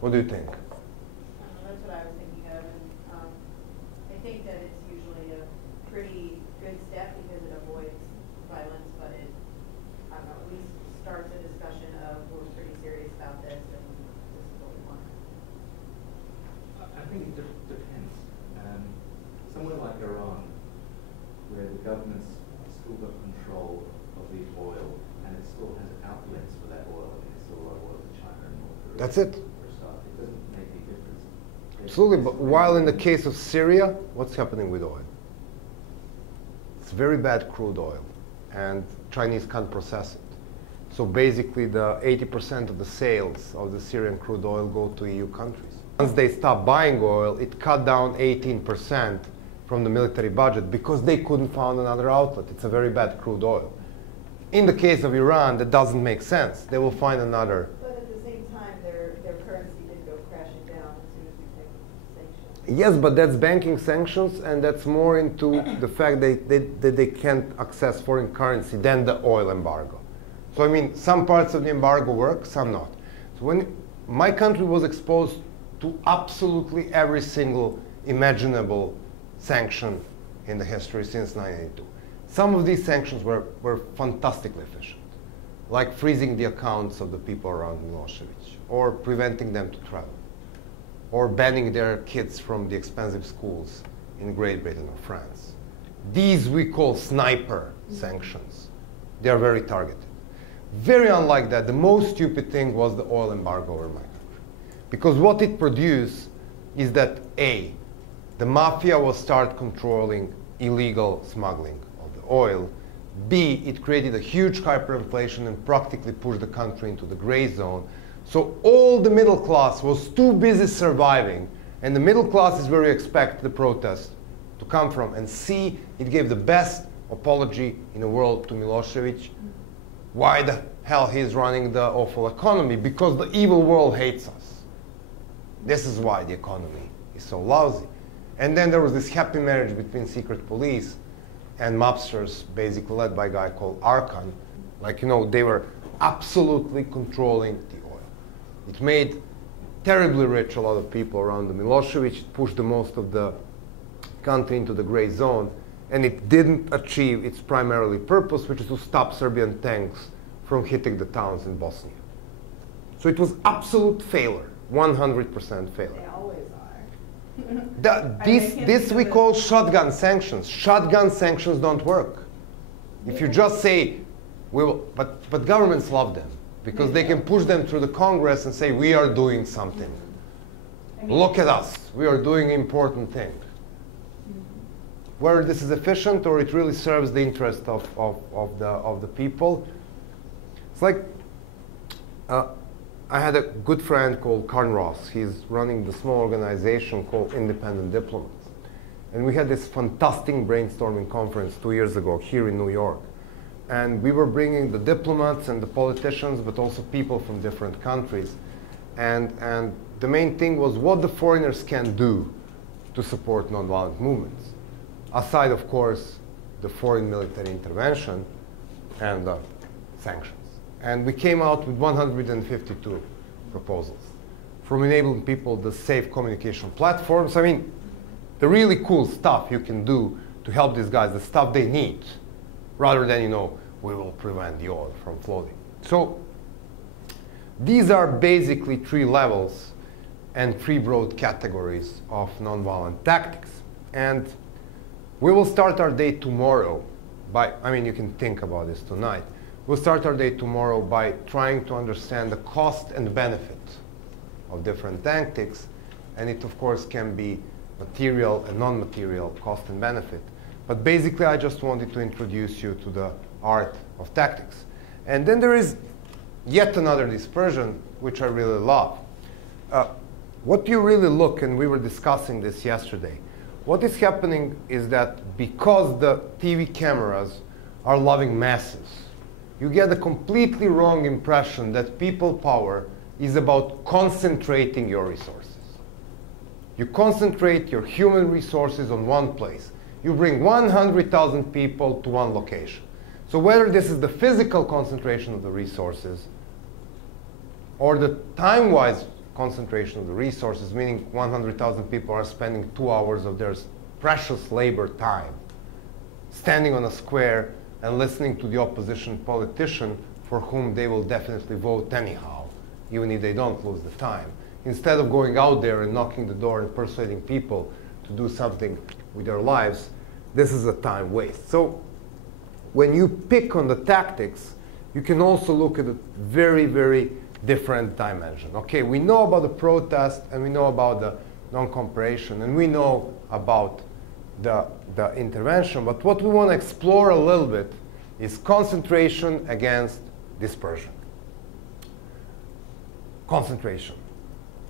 What do you think? That's what I was thinking of. And, I think that it's usually a pretty good step because it avoids violence, but it, I don't know, at least starts a discussion of we're pretty serious about this and this is what we want. I think it depends. Somewhere like Iran, where the government's still got control of the oil, and it still has outlets for that oil. I mean, it's still a lot of oil in China and North Korea. That's it. For a start, it doesn't make any difference. Absolutely, but while in the case of Syria, what's happening with oil? It's very bad crude oil, and Chinese can't process it. So basically, the 80% of the sales of the Syrian crude oil go to EU countries. Once they stopped buying oil, it cut down 18% from the military budget because they couldn't find another outlet. It's a very bad crude oil. In the case of Iran, that doesn't make sense. They will find another. But at the same time, their currency did go crashing down as soon as we take sanctions. Yes, but that's banking sanctions, and that's more into the fact that they can't access foreign currency than the oil embargo. So I mean, some parts of the embargo work, some not. So when my country was exposed to absolutely every single imaginable sanction in the history since 1982. Some of these sanctions were fantastically efficient, like freezing the accounts of the people around Milosevic, or preventing them to travel, or banning their kids from the expensive schools in Great Britain or France. These we call sniper sanctions. They are very targeted. Very unlike that, the most stupid thing was the oil embargo over my country. Because what it produced is that A, the mafia will start controlling illegal smuggling of the oil. B, it created a huge hyperinflation and practically pushed the country into the gray zone. So all the middle class was too busy surviving, and the middle class is where you expect the protest to come from. And C, it gave the best apology in the world to Milosevic. Why the hell he's running the awful economy? Because the evil world hates us. This is why the economy is so lousy. And then there was this happy marriage between secret police and mobsters, basically led by a guy called Arkan. Like, you know, they were absolutely controlling the oil. It made terribly rich a lot of people around the Milosevic. It pushed the most of the country into the gray zone. And it didn't achieve its primarily purpose, which is to stop Serbian tanks from hitting the towns in Bosnia. So it was absolute failure, 100% failure. They always are. This we call shotgun sanctions. Shotgun sanctions don't work. If you just say, we will, but governments love them because they can push them through the Congress and say, we are doing something. Look at us, we are doing important things. Whether this is efficient or it really serves the interest of the people. It's like I had a good friend called Karn Ross. He's running the small organization called Independent Diplomats. And we had this fantastic brainstorming conference 2 years ago here in New York. And we were bringing the diplomats and the politicians, but also people from different countries. And the main thing was what the foreigners can do to support nonviolent movements. Aside, of course, the foreign military intervention and the sanctions. And we came out with 152 proposals. From enabling people the safe communication platforms, I mean, the really cool stuff you can do to help these guys, the stuff they need, rather than, we will prevent the oil from floating. So these are basically 3 levels and 3 broad categories of nonviolent tactics. And we will start our day tomorrow you can think about this tonight. We'll start our day tomorrow by trying to understand the cost and benefit of different tactics. And it, of course, can be material and non-material cost and benefit. But basically, I just wanted to introduce you to the art of tactics. And then there is yet another dispersion, which I really love. What you really look, and we were discussing this yesterday, what is happening is that because the TV cameras are loving masses, you get a completely wrong impression that people power is about concentrating your resources. You concentrate your human resources on one place. You bring 100,000 people to one location. So whether this is the physical concentration of the resources or the time-wise concentration of the resources, meaning 100,000 people are spending 2 hours of their precious labor time standing on a square and listening to the opposition politician for whom they will definitely vote anyhow, even if they don't lose the time, instead of going out there and knocking the door and persuading people to do something with their lives. This is a time waste. So when you pick on the tactics, you can also look at a very, very different dimension. Okay, we know about the protest, and we know about the non-cooperation, and we know about the intervention, but what we want to explore a little bit is concentration against dispersion. Concentration.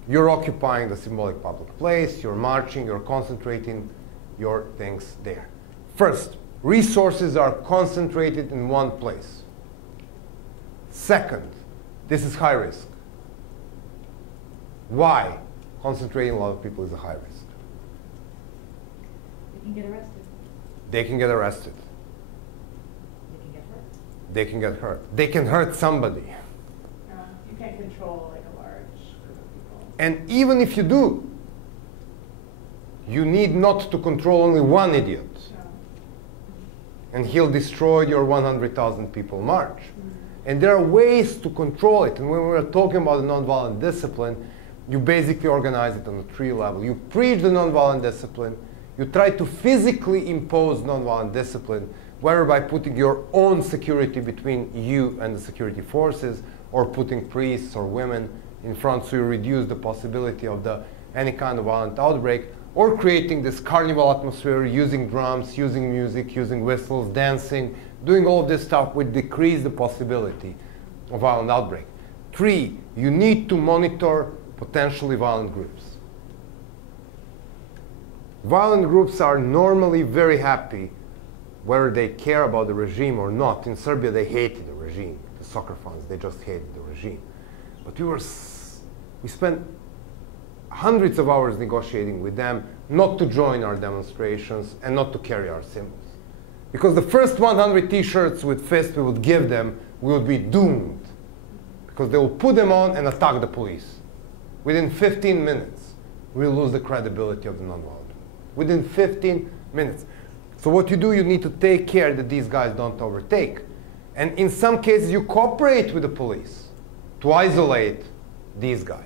You're occupying the symbolic public place, you're marching, you're concentrating your things there. First, resources are concentrated in one place. Second, this is high risk. Why? Concentrating a lot of people is a high risk. They can get arrested. They can get arrested. They can get hurt. They can get hurt. They can hurt somebody. You can't control like a large group of people. And even if you do, you need not to control only one idiot. No. And he'll destroy your 100,000 people march. And there are ways to control it. And when we're talking about the nonviolent discipline, you basically organize it on a 3 level. You preach the nonviolent discipline. You try to physically impose nonviolent discipline, whether by putting your own security between you and the security forces, or putting priests or women in front so you reduce the possibility of any kind of violent outbreak, or creating this carnival atmosphere using drums, using music, using whistles, dancing, doing all of this stuff would decrease the possibility of violent outbreak. 3, you need to monitor potentially violent groups. Violent groups are normally very happy whether they care about the regime or not. In Serbia, they hated the regime. The soccer fans, they just hated the regime. But we spent hundreds of hours negotiating with them not to join our demonstrations and not to carry our symbols. Because the first 100 T-shirts with fists we would give them, we would be doomed. Because they will put them on and attack the police. Within 15 minutes, we'll lose the credibility of the nonviolent. Within 15 minutes. So what you do, you need to take care that these guys don't overtake. And in some cases, you cooperate with the police to isolate these guys.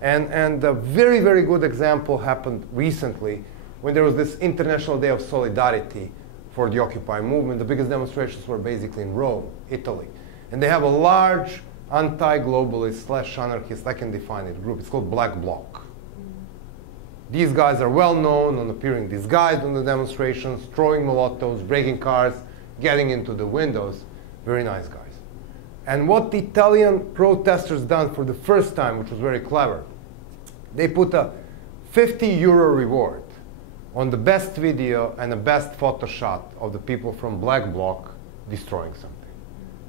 And a very, very good example happened recently when there was this International Day of Solidarity for the Occupy movement. The biggest demonstrations were basically in Rome, Italy. And they have a large anti-globalist / anarchist, I can define it, group. It's called Black Bloc. These guys are well known on appearing disguised on the demonstrations, throwing Molotovs, breaking cars, getting into the windows. Very nice guys. And what the Italian protesters done for the first time, which was very clever, they put a 50 euro reward on the best video and the best photo shot of the people from Black Bloc destroying something.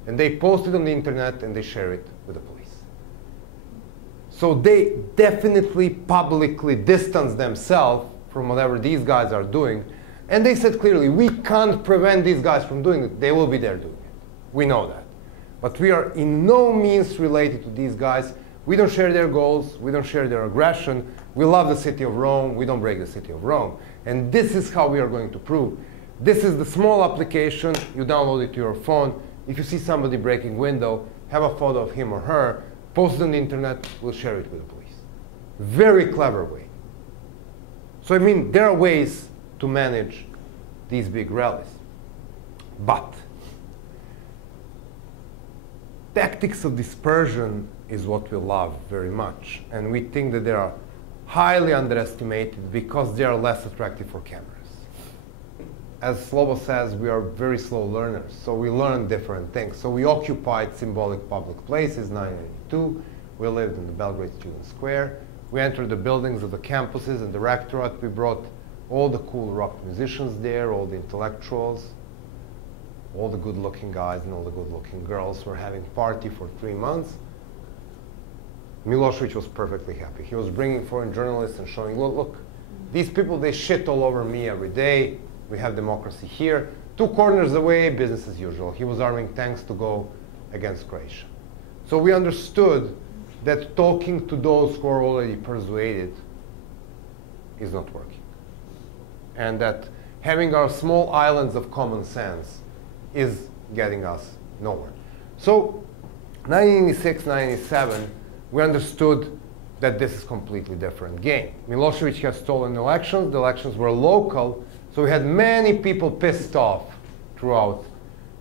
And they post it on the internet and they share it with the police. So they definitely publicly distance themselves from whatever these guys are doing. And they said clearly, we can't prevent these guys from doing it. They will be there doing it. We know that. But we are in no means related to these guys. We don't share their goals. We don't share their aggression. We love the city of Rome. We don't break the city of Rome. And this is how we are going to prove. This is the small application. You download it to your phone. If you see somebody breaking window, have a photo of him or her, post it on the internet, we'll share it with the police. Very clever way. So I mean, there are ways to manage these big rallies. But tactics of dispersion is what we love very much. And we think that they are highly underestimated because they are less attractive for cameras. As Slobo says, we are very slow learners, so we learn different things. So we occupied symbolic public places, 1992. We lived in the Belgrade Student Square. We entered the buildings of the campuses and the rectorate. We brought all the cool rock musicians there, all the intellectuals, all the good-looking guys and all the good-looking girls were having party for 3 months. Milosevic was perfectly happy. He was bringing foreign journalists and showing, look, these people, they shit all over me every day. We have democracy here. 2 corners away, business as usual. He was arming tanks to go against Croatia. So we understood that talking to those who are already persuaded is not working. And that having our small islands of common sense is getting us nowhere. So 1986, 1997, we understood that this is a completely different game. Milosevic had stolen elections. The elections were local. So we had many people pissed off throughout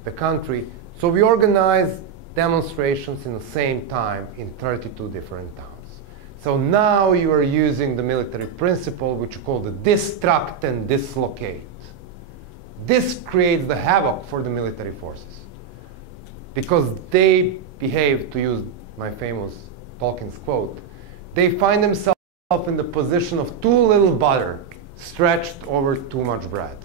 the country. So we organized demonstrations in the same time in 32 different towns. So now you are using the military principle, which you call the distract and dislocate. This creates the havoc for the military forces because they behave, to use my famous Tolkien's quote, they find themselves in the position of too little butter stretched over too much bread.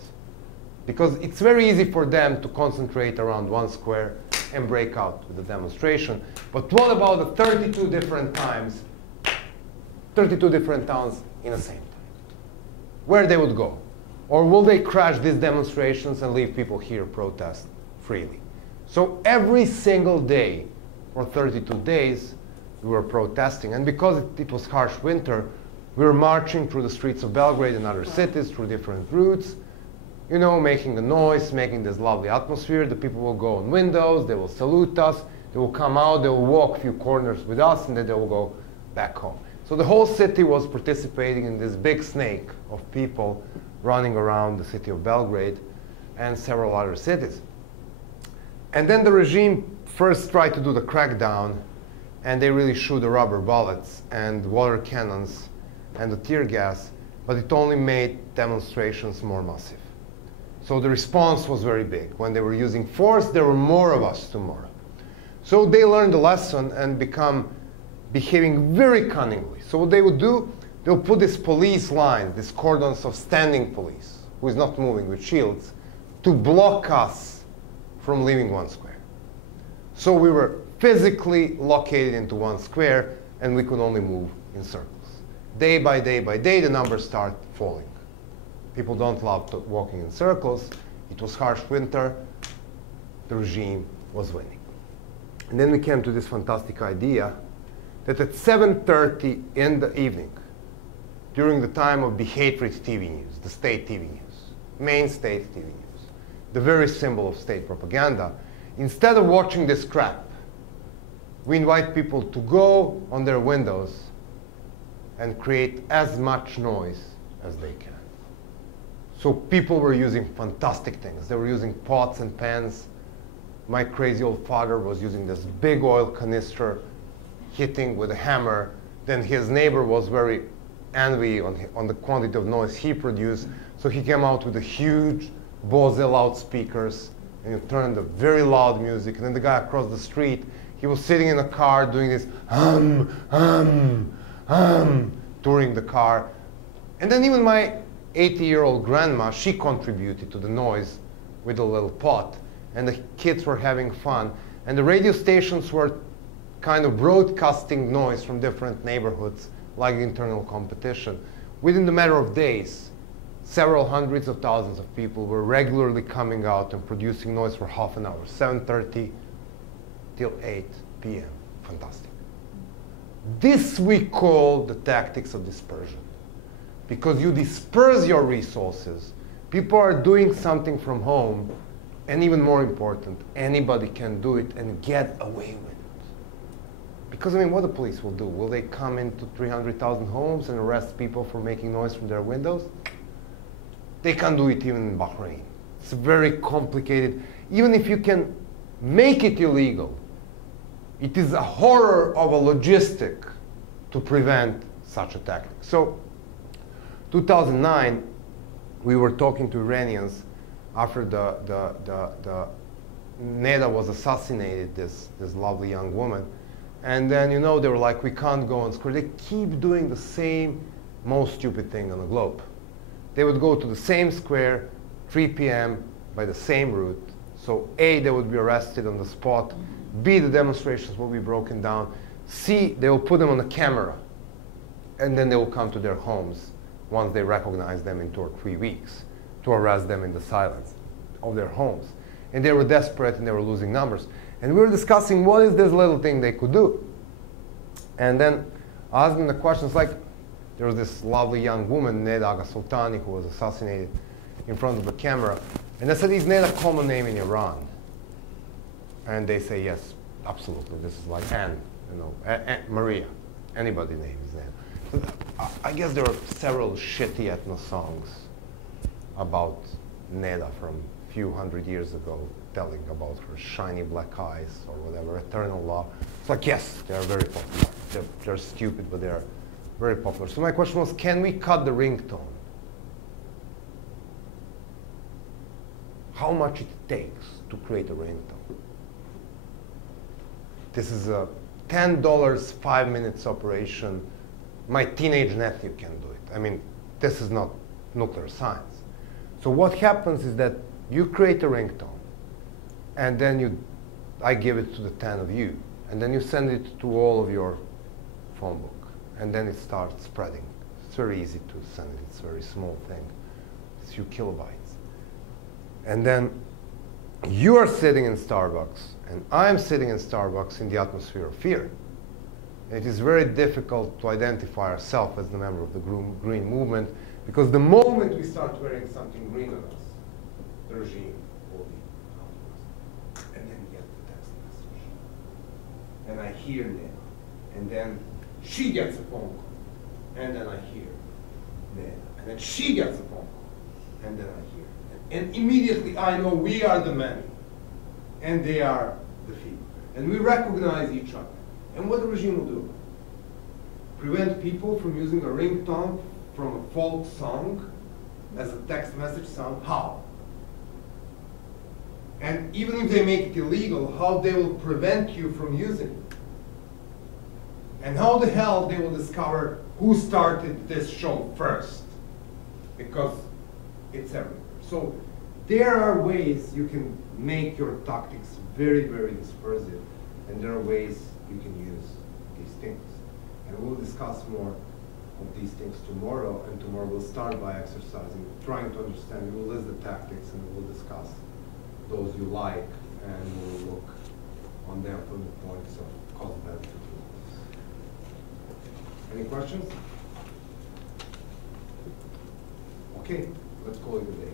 Because it's very easy for them to concentrate around one square and break out with the demonstration. But what about the 32 different times, 32 different towns in the same time? Where they would go? Or will they crash these demonstrations and leave people here protest freely? So every single day for 32 days, we were protesting. And because it was harsh winter, we were marching through the streets of Belgrade and other cities through different routes, you know, making the noise, making this lovely atmosphere. The people will go on windows, they will salute us, they will come out, they will walk a few corners with us, and then they will go back home. So the whole city was participating in this big snake of people running around the city of Belgrade and several other cities. And then the regime first tried to do the crackdown, and they really shoot the rubber bullets and water cannons and the tear gas, but it only made demonstrations more massive. So the response was very big. When they were using force, there were more of us tomorrow. So they learned the lesson and behaving very cunningly. So what they would do, they'll put this police line, these cordons of standing police, who is not moving with shields, to block us from leaving one square. So we were physically located into one square, and we could only move in circles. Day by day by day, the numbers start falling. People don't love walking in circles. It was harsh winter. The regime was winning. And then we came to this fantastic idea that at 7:30 in the evening, during the time of the hatred TV news, the state TV news, main state TV news, the very symbol of state propaganda, instead of watching this crap, we invite people to go on their windows and create as much noise as they can. So people were using fantastic things. They were using pots and pans. My crazy old father was using this big oil canister, hitting with a hammer. Then his neighbor was very envy on the quantity of noise he produced. So he came out with a huge Bose loudspeakers, and you turn the very loud music, and then the guy across the street, he was sitting in a car doing this touring the car. And then even my 80-year-old grandma, she contributed to the noise with a little pot, and the kids were having fun, and the radio stations were kind of broadcasting noise from different neighborhoods like internal competition. Within the matter of days, several hundreds of thousands of people were regularly coming out and producing noise for half an hour, 7:30 till 8 p.m. Fantastic. This we call the tactics of dispersion. Because you disperse your resources, people are doing something from home, and even more important, anybody can do it and get away with it. Because, I mean, what the police will do? Will they come into 300,000 homes and arrest people for making noise from their windows? They can't do it even in Bahrain. It's very complicated. Even if you can make it illegal, it is a horror of a logistic to prevent such a tactic. So, 2009, we were talking to Iranians after the Neda was assassinated, this lovely young woman. And then, you know, they were like, we can't go on square. They keep doing the same most stupid thing on the globe. They would go to the same square, 3 p.m. by the same route. So A, they would be arrested on the spot. B, the demonstrations will be broken down. C, they will put them on a camera. And then they will come to their homes once they recognize them in 2 or 3 weeks to arrest them in the silence of their homes. And they were desperate and they were losing numbers. And we were discussing what is this little thing they could do. And then I asked them the questions like, there was this lovely young woman, Neda Aga Sultani, who was assassinated in front of the camera. And I said, is Neda a common name in Iran? And they say, yes, absolutely. This is like Anne, you know, Maria. Anybody's name is Neda. So I guess there are several shitty ethno songs about Neda from a few hundred years ago, telling about her shiny black eyes or whatever, eternal love. It's like, yes, they are very popular. They're stupid, but they're very popular. So my question was, can we cut the ringtone? How much it takes to create a ringtone? This is a $10, 5 minutes operation. My teenage nephew can do it. I mean, this is not nuclear science. So what happens is that you create a ringtone, and then I give it to the 10 of you, and then you send it to all of your phone book, and then it starts spreading. It's very easy to send it. It's a very small thing. It's a few kilobytes. And then you are sitting in Starbucks, and I'm sitting in Starbucks in the atmosphere of fear. It is very difficult to identify ourselves as the member of the green movement, because the moment we start wearing something green on us, the regime will be after us. And then we get the text message. And I hear Neda. And then she gets a phone call. And then I hear Neda. And then she gets a phone call. And then I hear. And immediately I know we are the many. And they are the few. And we recognize each other. And what the regime will do? Prevent people from using a ringtone from a folk song as a text message sound. How? And even if they make it illegal, how they will prevent you from using it? And how the hell they will discover who started this show first? Because it's everywhere. So there are ways you can make your tactics very, very dispersive, and there are ways you can use these things. And we'll discuss more of these things tomorrow, and tomorrow we'll start by exercising, trying to understand. We'll list the tactics and we'll discuss those you like, and we'll look on them from the points of cost-benefit. Any questions? Okay, let's call it a day.